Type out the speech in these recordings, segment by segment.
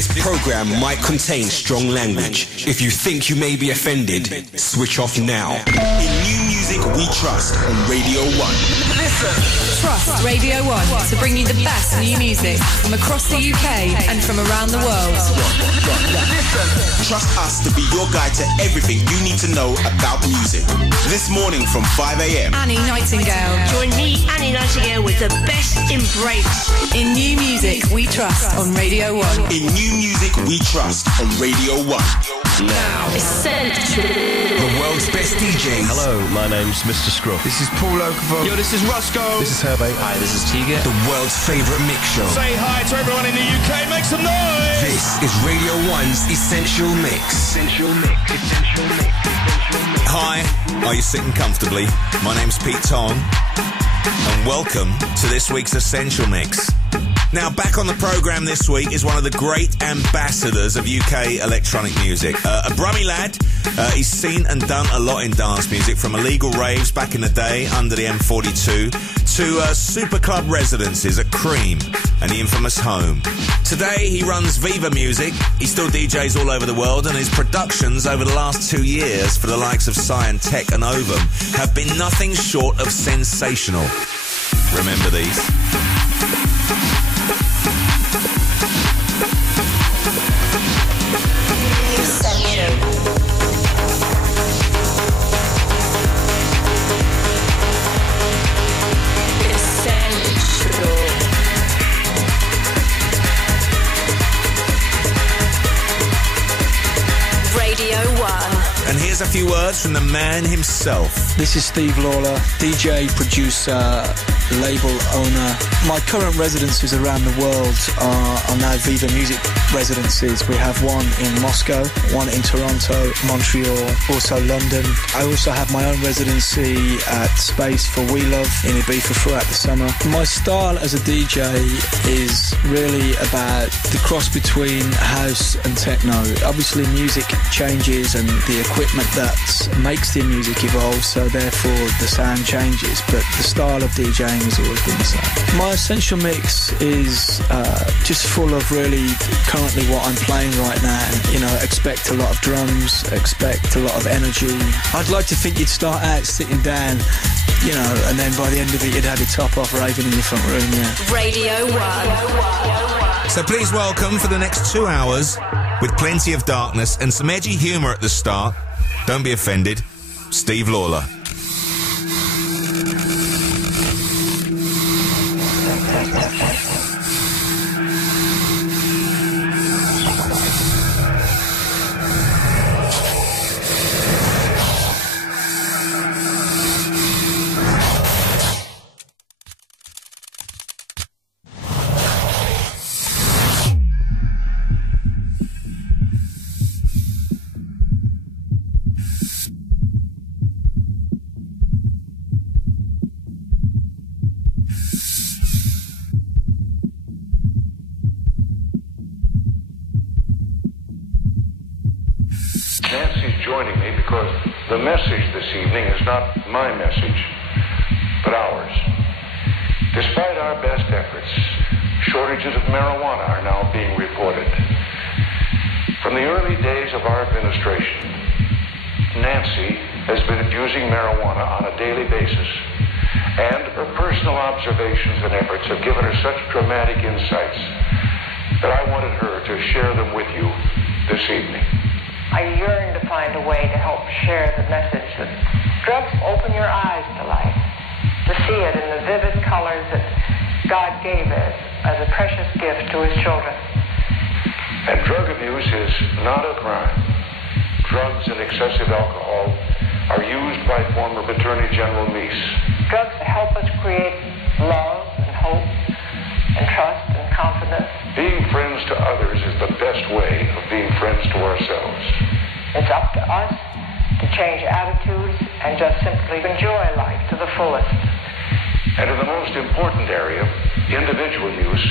This program might contain strong language. If you think you may be offended, switch off now. In new music we trust on Radio 1. Listen. Trust Radio 1 to bring you the best new music from across the UK and from around the world. Listen. Trust us to be your guide to everything you need to know about music. This morning from 5 a.m. Annie Nightingale. Join me, Annie Nightingale, with the best in breaks. In new music we trust on Radio 1. In new music we trust on Radio 1. Now, Essential. The world's best DJs. Hello, my name's Mr. Scruff. This is Paul Okafor. Yo, this is Roscoe. This is Herbate. Hi, this is Tiga. The world's favourite mix show. Say hi to everyone in the UK. Make some noise. This is Radio 1's Essential Mix. Essential Mix. Essential Mix. Essential Mix. Hi, are you sitting comfortably? My name's Pete Tong, and welcome to this week's Essential Mix. Now, back on the programme this week is one of the great ambassadors of UK electronic music. A Brummie lad, he's seen and done a lot in dance music, from illegal raves back in the day under the M42 to super club residences at Cream and the infamous Home. Today, he runs Viva Music. He still DJs all over the world, and his productions over the last 2 years for the likes of Cyan Tech and Ovum have been nothing short of sensational. Remember these? And here's a few words from the man himself. This is Steve Lawler, DJ, producer, label owner. My current residencies around the world are now Viva Music residencies. We have one in Moscow, one in Toronto, Montreal, also London. I also have my own residency at Space for We Love in Ibiza throughout the summer. My style as a DJ is really about the cross between house and techno. Obviously music changes and the equipment that makes the music evolve, so therefore the sound changes, but the style of DJing has always been the same. My Essential Mix is just full of really currently what I'm playing right now. You know, expect a lot of drums, expect a lot of energy. I'd like to think you'd start out sitting down, you know, and then by the end of it you'd have your top off raving in your front room, yeah. Radio 1. So please welcome for the next 2 hours, with plenty of darkness and some edgy humour at the start, don't be offended, Steve Lawler. Nancy's joining me because the message this evening is not my message, but ours. Despite our best efforts, shortages of marijuana are now being reported. From the early days of our administration, Nancy has been abusing marijuana on a daily basis, and her personal observations and efforts have given her such dramatic insights that I wanted her to share them with you this evening. I yearn to find a way to help share the message that drugs open your eyes to life, to see it in the vivid colors that God gave us as a precious gift to his children. And drug abuse is not a crime. Drugs and excessive alcohol are used by former Attorney General Meese. Drugs help us create love and hope and trust and confidence. Being friends to others is the best way of being friends to ourselves. It's up to us to change attitudes and just simply enjoy life to the fullest. And in the most important area, individual use,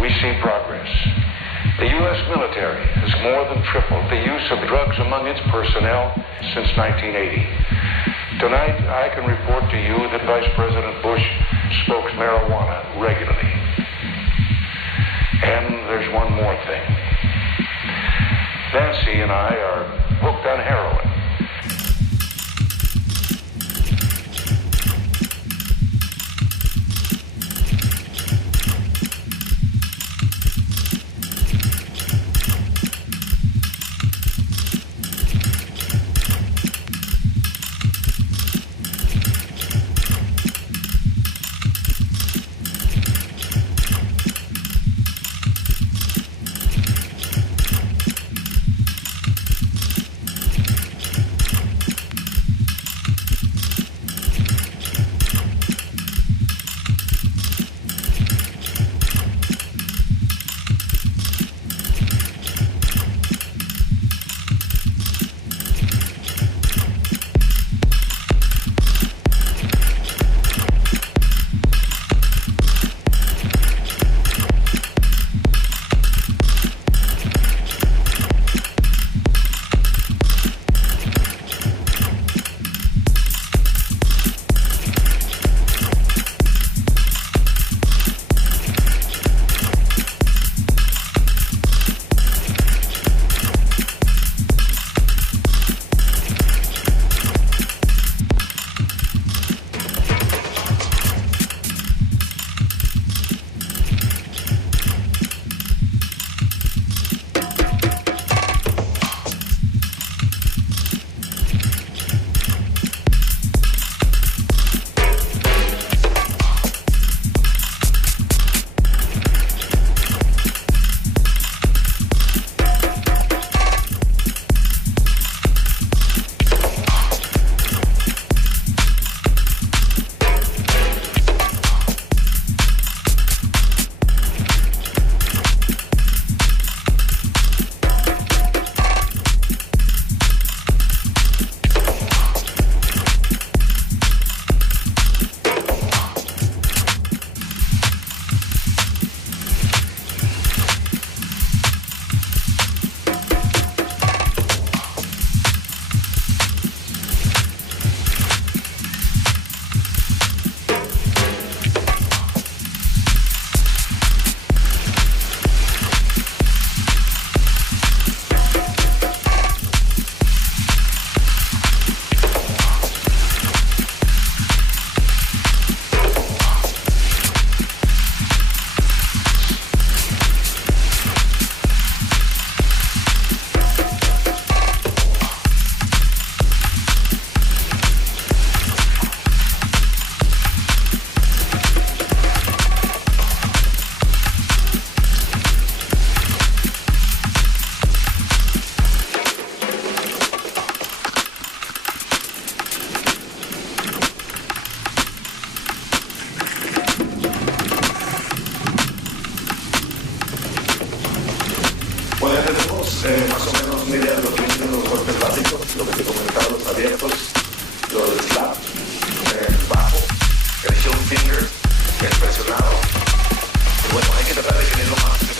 we see progress. The U.S. military has more than tripled the use of drugs among its personnel since 1980. Tonight, I can report to you that Vice President Bush smokes marijuana regularly. And there's one more thing. he and I are hooked on heroin. más o menos una idea de lo que dicen los golpes básicos, lo que te comentaba, los abiertos, lo del slap, el bajo, el show finger, el presionado. Y bueno, hay que tratar de tener lo más